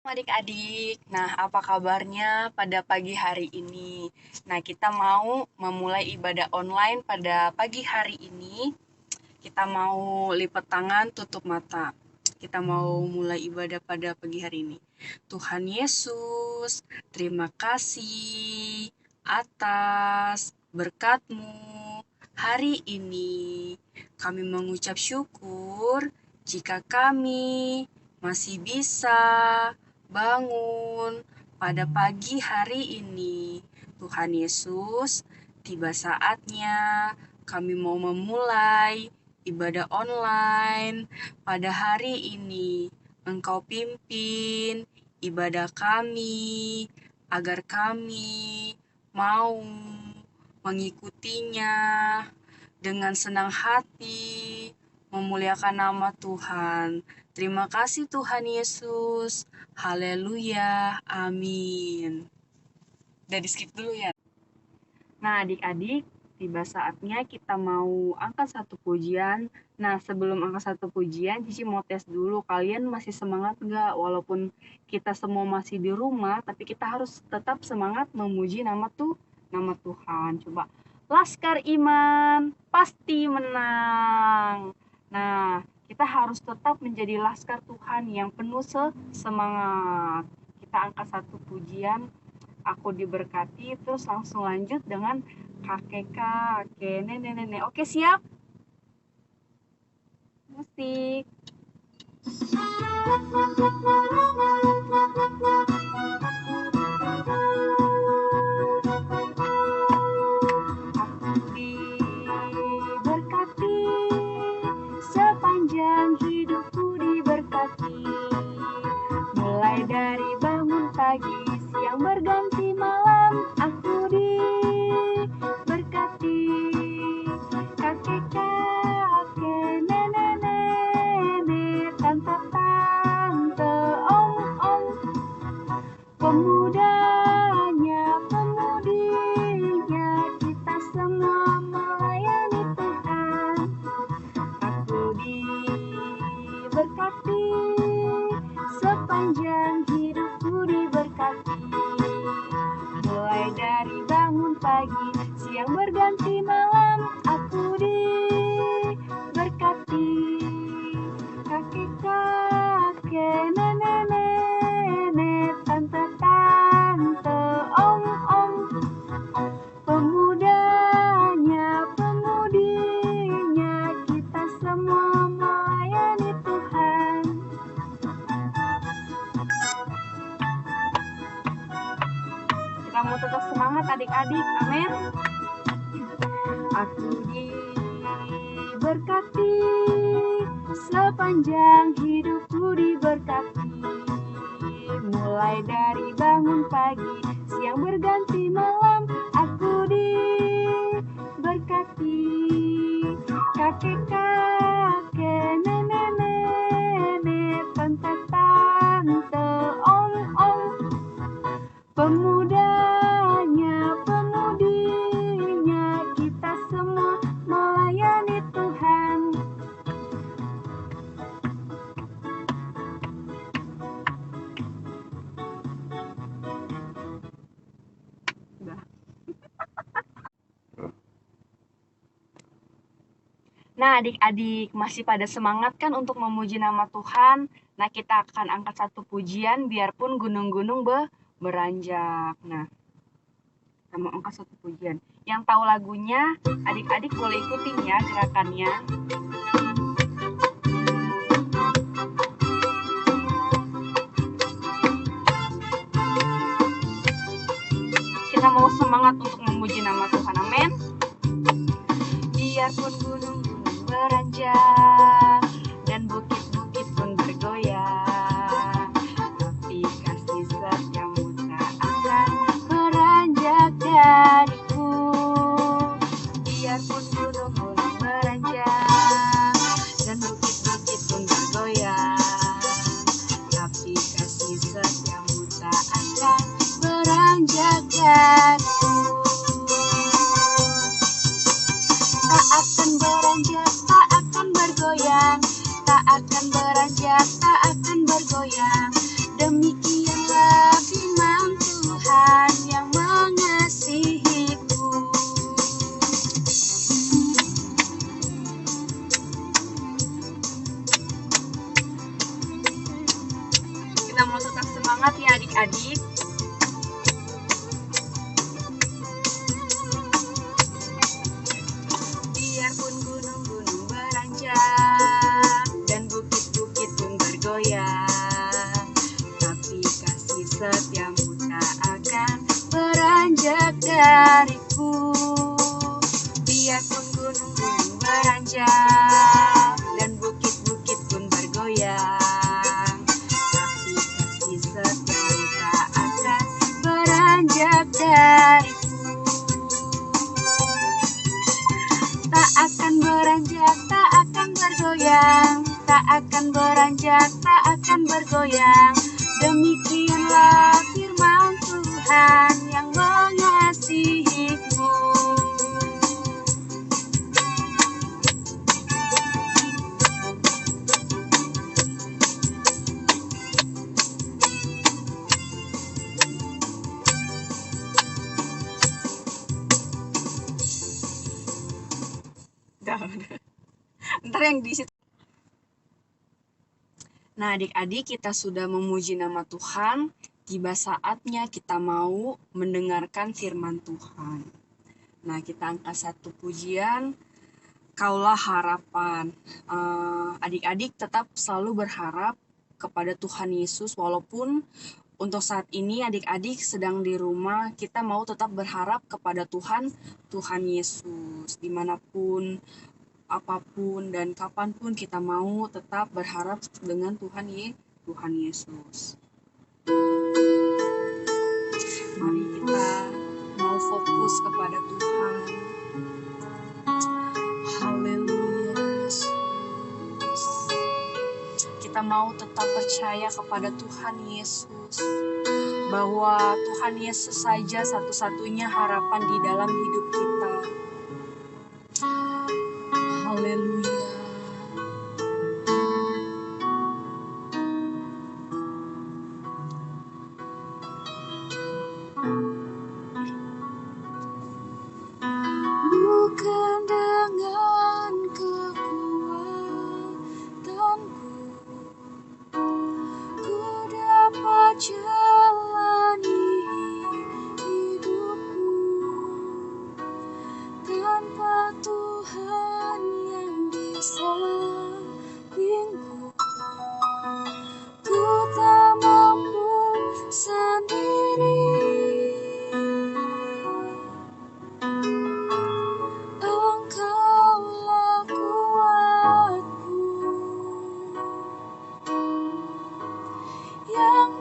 Adik-adik, nah apa kabarnya pada pagi hari ini? Nah, kita mau memulai ibadah online pada pagi hari ini. Kita mau lipat tangan, tutup mata. Kita mau mulai ibadah pada pagi hari ini. Tuhan Yesus, terima kasih atas berkat-Mu hari ini. Kami mengucap syukur jika kami masih bisa bangun pada pagi hari ini. Tuhan Yesus, tiba saatnya kami mau memulai ibadah online pada hari ini. Engkau pimpin ibadah kami agar kami mau mengikutinya dengan senang hati, memuliakan nama Tuhan. Terima kasih Tuhan Yesus. Haleluya. Amin. Udah di skip dulu ya. Nah, adik-adik, tiba saatnya kita mau angkat satu pujian. Nah, sebelum angkat satu pujian, Cici mau tes dulu. Kalian masih semangat nggak? Walaupun kita semua masih di rumah, tapi kita harus tetap semangat memuji nama Tuhan. Coba, Laskar Iman pasti menang. Nah, kita harus tetap menjadi laskar Tuhan yang penuh semangat. Kita angkat satu pujian, aku diberkati, terus langsung lanjut dengan kakek-kakek, nenek-nenek. Oke, siap? Musik. Aku diberkati, sepanjang hidupku diberkati. Mulai dari bangun pagi, siang berganti malam, aku diberkati. Kakek-kakek, nenek-nenek, tante-tante, om-om, pemudanya, pemudinya, kita semua melayani Tuhan. Aku diberkati, sepanjang hidupku diberkati. Mulai dari bangun pagi, siang berganti malam, aku diberkati. Kakek-kakek, nenek-nenek, tante-tante, om-om, pemudanya, pemudinya, kita semua melayani Tuhan. Kita mau tetap semangat adik-adik, amin. Aku diberkati, sepanjang hidupku diberkati. Mulai dari bangun pagi, siang berganti malam, aku diberkati. Kakek-kakek, nenek-nenek, tante-tante, om-om, pemudanya, pemudinya, kita semua melayani Tuhan. Udah. Nah, adik-adik masih pada semangat kan untuk memuji nama Tuhan? Nah, kita akan angkat satu pujian biarpun gunung-gunung beranjak. Nah, kita mau angkat satu pujian. Yang tahu lagunya, adik-adik boleh ikutin ya gerakannya. Kita mau semangat untuk memuji nama Tuhan, amin. Biarpun gunung-gunung beranjak dan bukit-bukit pun bergoyang, tapi kasih setiamu tak akan beranjak dariku. Biarpun gunung-gunung beranjak dan bukit-bukit pun bergoyang, tapi kasih setiamu tak akan beranjak dariku. Tak akan beranjak, tak akan bergoyang, tak akan beranjak, tak akan bergoyang. Demikianlah firman Tuhan yang mengasihiku. Kita mau tetap semangat ya adik-adik. Biarpun gunung-gunung beranjak dan bukit-bukit pun bergoyang, tapi kasih setiamu tak akan beranjak dariku. Biarpun gunung-gunung beranjak dan bukit-bukit pun bergoyang, tapi kasih setiamu tak akan beranjak dariku. Tak akan beranjak, tak akan bergoyang, tak akan beranjak, tak akan bergoyang. Demikianlah firman Tuhan yang mengasihimu. Ntar yang di situ. Nah, adik-adik, kita sudah memuji nama Tuhan. Tiba saatnya kita mau mendengarkan firman Tuhan. Nah, kita angkat satu pujian, Kaulah Harapan. Adik-adik tetap selalu berharap kepada Tuhan Yesus, walaupun untuk saat ini adik-adik sedang di rumah, kita mau tetap berharap kepada Tuhan Yesus. Dimanapun, apapun dan kapanpun kita mau tetap berharap dengan Tuhan Yesus. Mari kita mau fokus kepada Tuhan. Haleluya Yesus. Kita mau tetap percaya kepada Tuhan Yesus, bahwa Tuhan Yesus saja satu-satunya harapan di dalam hidup kita. Haleluya. Bukan dengan kekuatanku ku dapat jalani hidupku, tanpa Tuhan yang di sampingku ku tak mampu sendiri. Engkaulah kuatku yang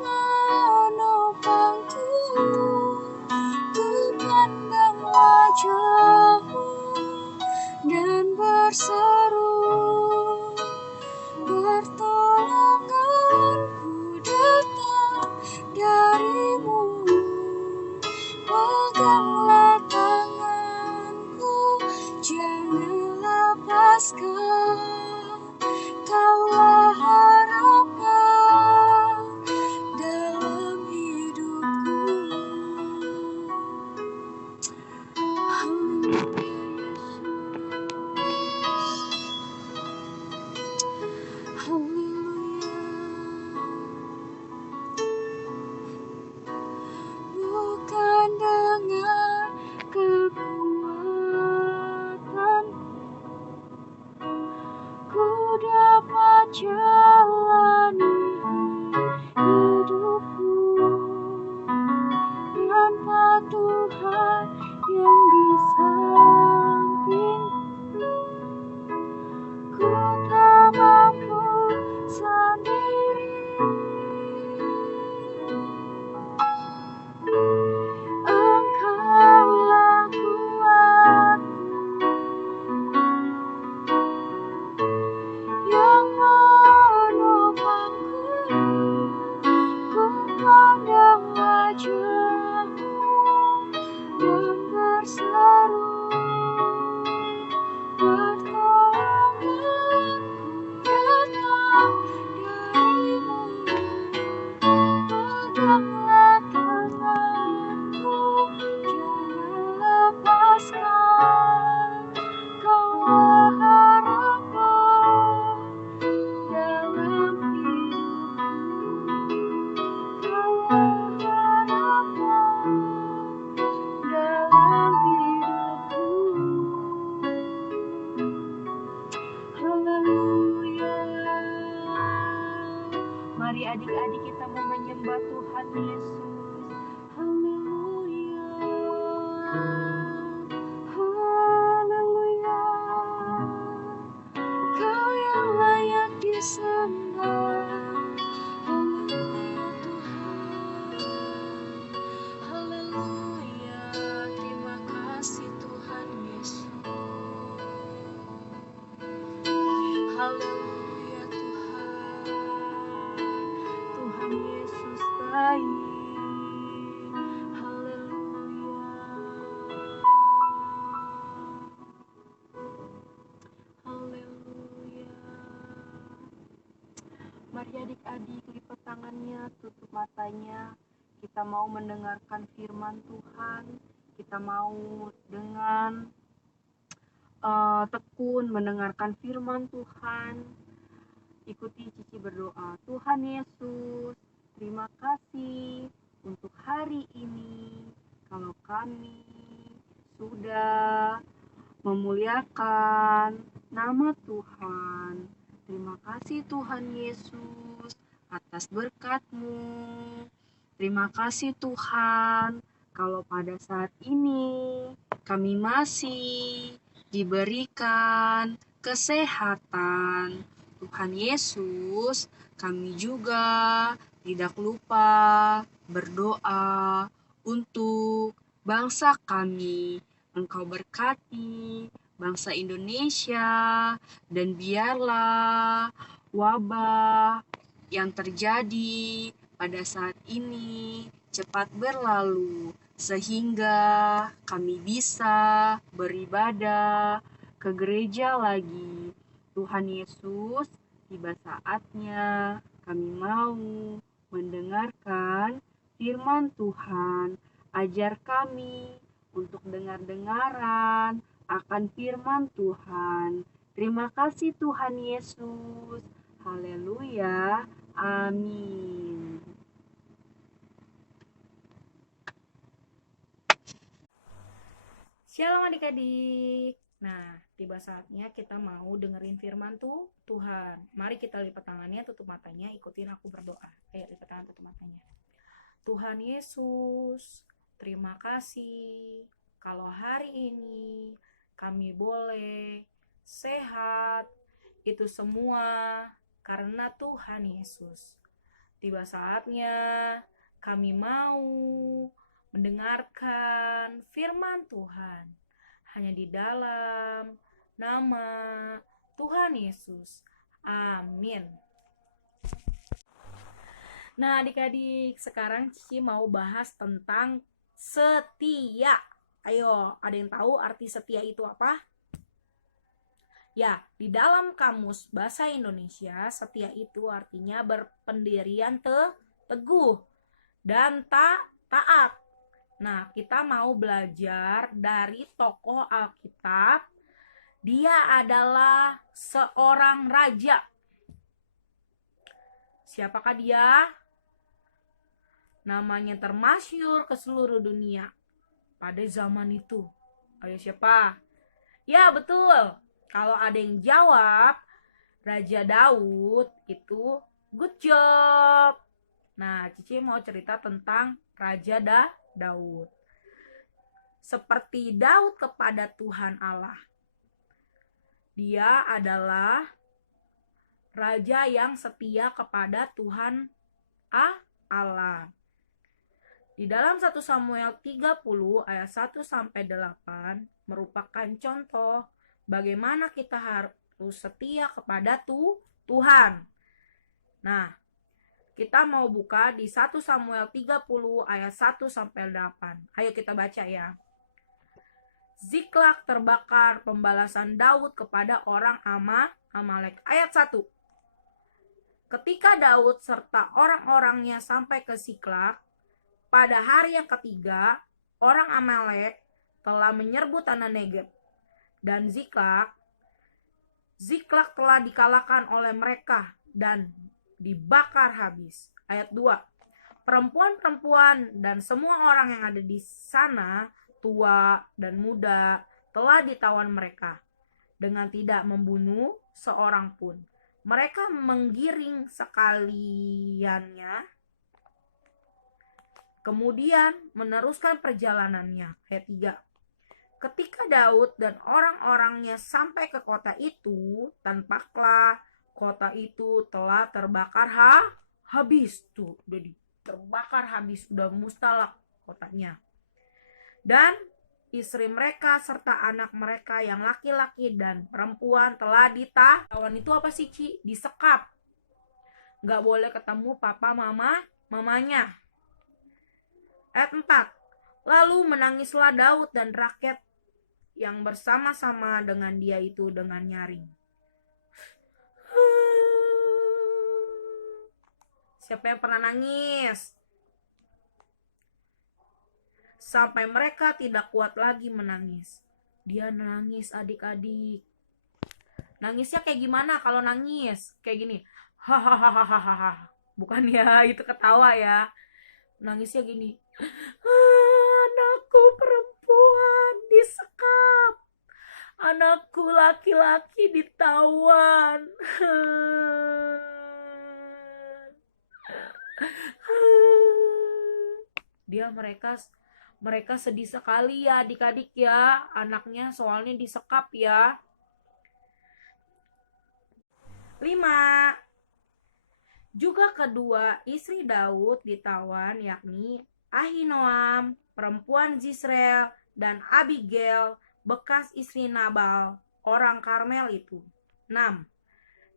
Mari adik-adik kita mau menyembah Tuhan Yesus. Haleluya. Haleluya. Kau yang layak disembah. Haleluya Tuhan. Haleluya. Terima kasih Tuhan Yesus. Haleluya Tuhan. Tuhan Yesus baik. Haleluya. Haleluya. Mari adik-adik lipat tangannya, tutup matanya. Kita mau mendengarkan firman Tuhan. Kita mau dengan tekun mendengarkan firman Tuhan. Ikuti Cici berdoa. Tuhan Yesus, terima kasih untuk hari ini. Kalau kami sudah memuliakan nama Tuhan. Terima kasih Tuhan Yesus atas berkat-Mu. Terima kasih Tuhan, kalau pada saat ini kami masih diberikan kesehatan. Tuhan Yesus, kami juga tidak lupa berdoa untuk bangsa kami. Engkau berkati bangsa Indonesia, dan biarlah wabah yang terjadi pada saat ini cepat berlalu, sehingga kami bisa beribadah ke gereja lagi. Tuhan Yesus, tiba saatnya kami mau mendengarkan firman Tuhan. Ajar kami untuk dengar-dengaran akan firman Tuhan. Terima kasih Tuhan Yesus. Haleluya. Amin. Shalom adik-adik. Nah, tiba saatnya kita mau dengerin firman Tuhan. Mari kita lipat tangannya, tutup matanya, ikutin aku berdoa. Ayo lipat tangan, tutup matanya. Tuhan Yesus, terima kasih kalau hari ini kami boleh sehat. Itu semua karena Tuhan Yesus. Tiba saatnya kami mau mendengarkan firman Tuhan hanya di dalam nama Tuhan Yesus. Amin. Nah, adik-adik, sekarang Cici mau bahas tentang setia. Ayo, ada yang tahu arti setia itu apa? Ya, di dalam kamus bahasa Indonesia, setia itu artinya berpendirian teguh dan taat. Nah, kita mau belajar dari tokoh Alkitab. Dia adalah seorang raja. Siapakah dia? Namanya termasyhur ke seluruh dunia pada zaman itu. Ayo siapa? Ya, betul. Kalau ada yang jawab, Raja Daud itu good job. Nah, Cici mau cerita tentang Raja Daud. Seperti Daud kepada Tuhan Allah, dia adalah raja yang setia kepada Tuhan Allah. Di dalam 1 Samuel 30 ayat 1 sampai 8 merupakan contoh bagaimana kita harus setia kepada Tuhan. Nah, kita mau buka di 1 Samuel 30 ayat 1 sampai 8. Ayo kita baca ya. Ziklag terbakar, pembalasan Daud kepada orang Amalek. Ayat 1. Ketika Daud serta orang-orangnya sampai ke Ziklag, pada hari yang ketiga, orang Amalek telah menyerbu tanah Negeb. Dan Ziklag telah dikalahkan oleh mereka dan dibakar habis. Ayat 2. Perempuan-perempuan dan semua orang yang ada di sana, tua dan muda, telah ditawan mereka dengan tidak membunuh seorang pun. Mereka menggiring sekaliannya, kemudian meneruskan perjalanannya. Ayat 3. Ketika Daud dan orang-orangnya sampai ke kota itu, tampaklah kota itu telah terbakar habis. Tuh, udah terbakar habis, udah mustalak kotanya. Dan istri mereka serta anak mereka yang laki-laki dan perempuan telah ditawan. Itu apa sih, Ci? Disekap. Gak boleh ketemu papa mamanya. Ayat 4. Lalu menangislah Daud dan rakyat yang bersama-sama dengan dia itu dengan nyaring. Siapa yang pernah nangis? Sampai mereka tidak kuat lagi menangis. Dia nangis, adik-adik. Nangisnya kayak gimana kalau nangis? Kayak gini. Hahaha. Bukan ya, itu ketawa ya. Nangisnya gini. Anakku perempuan disekap. Anakku laki-laki ditawan. Mereka sedih sekali ya adik-adik ya. Anaknya soalnya disekap ya. 5. Juga kedua istri Daud ditawan, yakni Ahinoam, perempuan Zisrel, dan Abigail, bekas istri Nabal, orang Karmel itu. 6.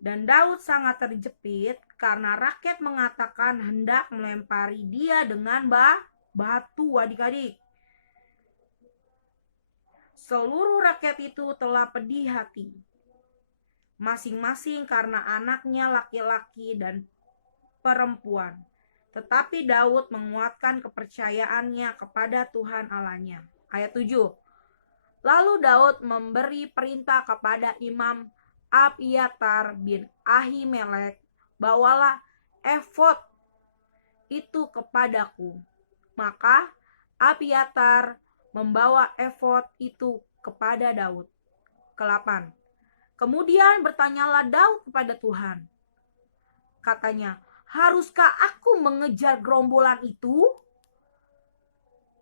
Dan Daud sangat terjepit karena rakyat mengatakan hendak melempari dia dengan batu, adik-adik. Seluruh rakyat itu telah pedih hati, masing-masing karena anaknya laki-laki dan perempuan. Tetapi Daud menguatkan kepercayaannya kepada Tuhan Allahnya. Ayat 7. Lalu Daud memberi perintah kepada Imam Abiatar bin Ahimelek, bawalah efod itu kepadaku. Maka Abiatar membawa efod itu kepada Daud. Ke-8. Kemudian bertanyalah Daud kepada Tuhan. Katanya, haruskah aku mengejar gerombolan itu?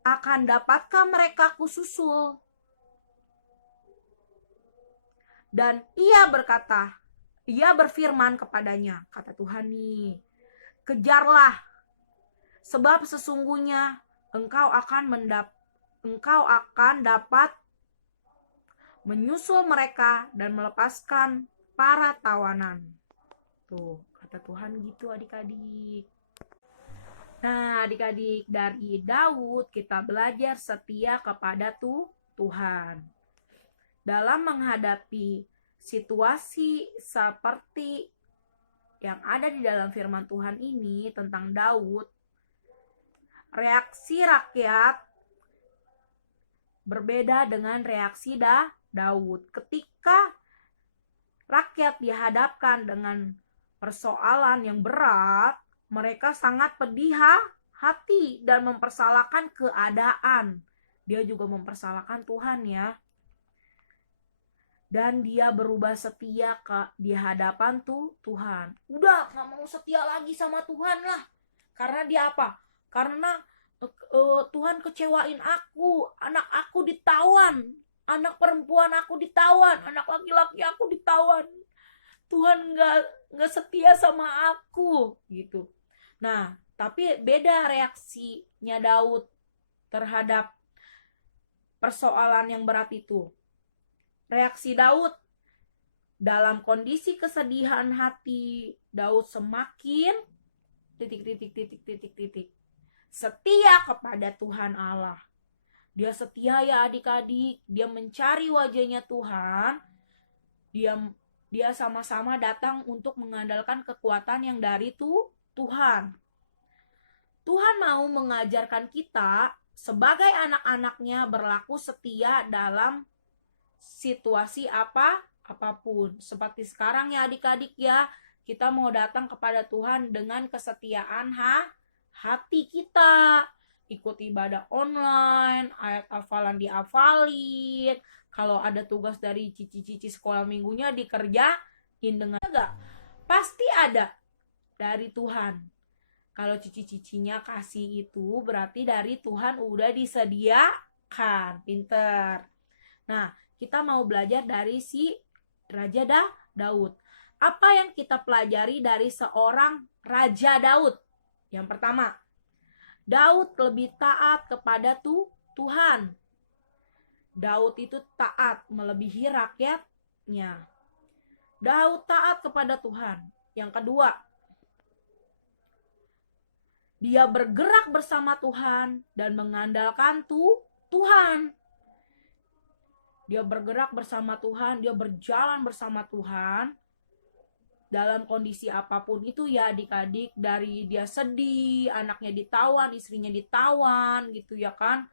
Akan dapatkah mereka kususul? Dan ia berfirman kepadanya, kata Tuhan nih, kejarlah, sebab sesungguhnya engkau akan dapat menyusul mereka dan melepaskan para tawanan. Tuh, kata Tuhan gitu adik-adik. Nah adik-adik, dari Daud kita belajar setia kepada Tuhan. Dalam menghadapi situasi seperti yang ada di dalam firman Tuhan ini tentang Daud, reaksi rakyat berbeda dengan reaksi Daud. Ketika rakyat dihadapkan dengan persoalan yang berat, mereka sangat pedih hati dan mempersalahkan keadaan. Dia juga mempersalahkan Tuhan ya. Dan dia berubah setia di hadapan Tuhan. Udah gak mau setia lagi sama Tuhan lah. Karena dia apa? Karena Tuhan kecewain aku. Anak aku ditawan. Anak perempuan aku ditawan. Anak laki-laki aku ditawan. Tuhan gak setia sama aku gitu. Nah, tapi beda reaksinya Daud terhadap persoalan yang berat itu. Reaksi Daud dalam kondisi kesedihan hati, Daud semakin setia kepada Tuhan Allah. Dia setia ya adik-adik, dia mencari wajahnya Tuhan. Dia sama-sama datang untuk mengandalkan kekuatan yang dari Tuhan. Tuhan mau mengajarkan kita sebagai anak-anaknya berlaku setia dalam situasi apapun. Seperti sekarang ya adik-adik ya, kita mau datang kepada Tuhan dengan kesetiaan hati kita. Ikut ibadah online, ayat hafalan dihafalin. Kalau ada tugas dari cici-cici sekolah minggunya dikerjain dengan enggak. pasti ada dari Tuhan. Kalau cici-cicinya kasih itu berarti dari Tuhan udah disediakan. Pinter. Nah, kita mau belajar dari si Raja Daud. Apa yang kita pelajari dari seorang Raja Daud? Yang pertama, Daud lebih taat kepada Tuhan. Daud itu taat melebihi rakyatnya. Daud taat kepada Tuhan. Yang kedua, dia bergerak bersama Tuhan dan mengandalkan Tuhan. Dia bergerak bersama Tuhan, dia berjalan bersama Tuhan dalam kondisi apapun itu ya adik-adik. Dari dia sedih, anaknya ditawan, istrinya ditawan gitu ya kan.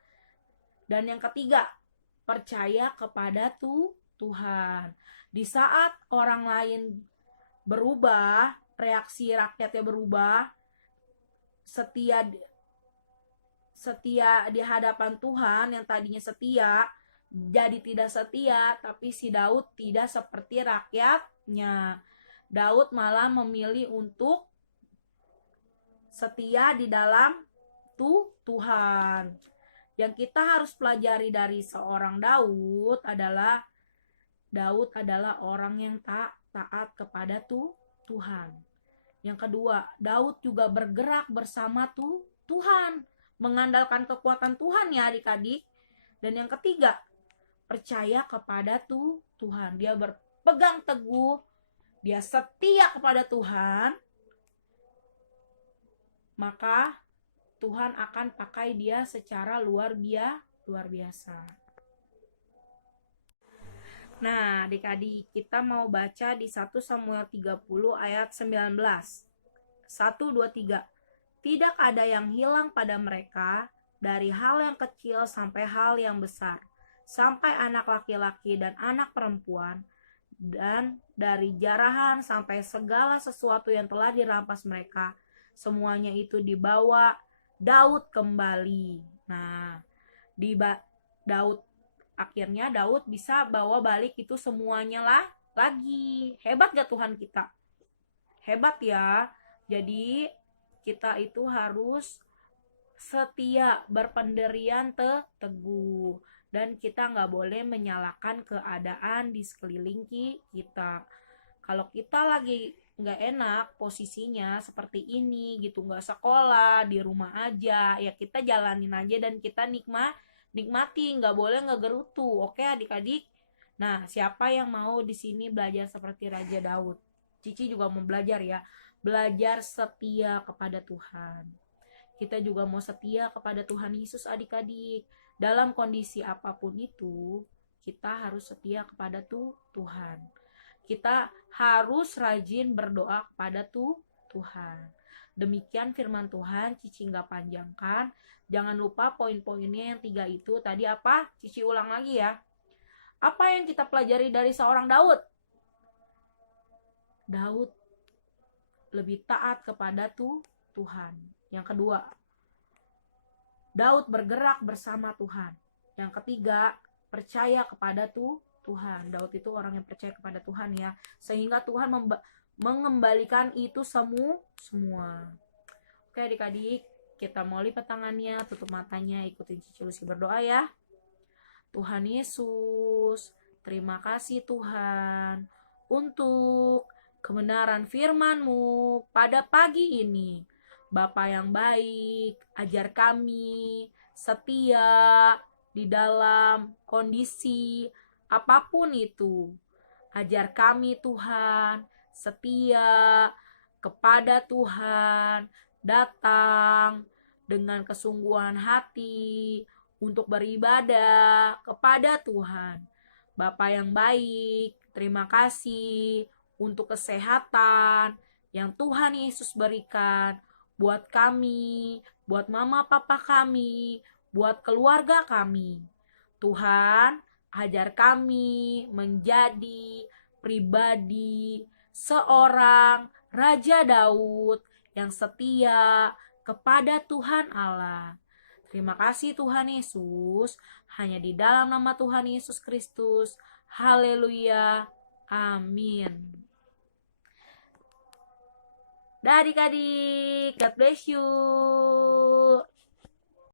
Dan yang ketiga, percaya kepada Tuhan. Di saat orang lain berubah, reaksi rakyatnya berubah, setia di hadapan Tuhan yang tadinya setia jadi tidak setia, tapi si Daud tidak seperti rakyatnya. Daud malah memilih untuk setia di dalam Tuhan. Yang kita harus pelajari dari seorang Daud adalah orang yang taat kepada Tuhan. Yang kedua, Daud juga bergerak bersama Tuhan, mengandalkan kekuatan Tuhan ya adik-adik. Dan yang ketiga, percaya kepada Tuhan. Dia berpegang teguh, dia setia kepada Tuhan, maka Tuhan akan pakai dia secara luar biasa. Nah, adik-adik, kita mau baca di 1 Samuel 30 ayat 19. 1, 2, 3. Tidak ada yang hilang pada mereka, dari hal yang kecil sampai hal yang besar, sampai anak laki-laki dan anak perempuan, dan dari jarahan sampai segala sesuatu yang telah dirampas mereka, semuanya itu dibawa Daud kembali. Nah, akhirnya Daud bisa bawa balik itu semuanya lagi. Hebat gak Tuhan kita? Hebat ya. Jadi kita itu harus setia, berpendirian teguh, dan kita gak boleh menyalahkan keadaan di sekeliling kita. Kalau kita lagi gak enak posisinya seperti ini gitu, gak sekolah, di rumah aja, ya kita jalanin aja dan kita nikmati, nggak boleh ngegerutu. Oke adik-adik. Nah, siapa yang mau di sini belajar seperti Raja Daud? Cici juga mau belajar ya. Belajar setia kepada Tuhan. Kita juga mau setia kepada Tuhan Yesus adik-adik. Dalam kondisi apapun itu, kita harus setia kepada Tuhan. Kita harus rajin berdoa kepada Tuhan. Demikian firman Tuhan, Cici nggak panjangkan. Jangan lupa poin-poinnya yang 3 itu. Tadi apa? Cici ulang lagi ya. Apa yang kita pelajari dari seorang Daud? Daud lebih taat kepada Tuhan. Yang kedua, Daud bergerak bersama Tuhan. Yang ketiga, percaya kepada Tuhan. Daud itu orang yang percaya kepada Tuhan ya. Sehingga Tuhan mengembalikan itu semua. Oke adik-adik, kita mau lipat tangannya, tutup matanya, ikutin Cici Lucy berdoa ya. Tuhan Yesus, terima kasih Tuhan untuk kebenaran firman-Mu pada pagi ini. Bapa yang baik, ajar kami setia di dalam kondisi apapun itu. Ajar kami Tuhan setia kepada Tuhan, datang dengan kesungguhan hati untuk beribadah kepada Tuhan. Bapa yang baik, terima kasih untuk kesehatan yang Tuhan Yesus berikan buat kami, buat mama papa kami, buat keluarga kami. Tuhan, ajar kami menjadi pribadi seorang Raja Daud yang setia kepada Tuhan Allah. Terima kasih Tuhan Yesus, hanya di dalam nama Tuhan Yesus Kristus. Haleluya. Amin. Dah adik-adik, God bless you.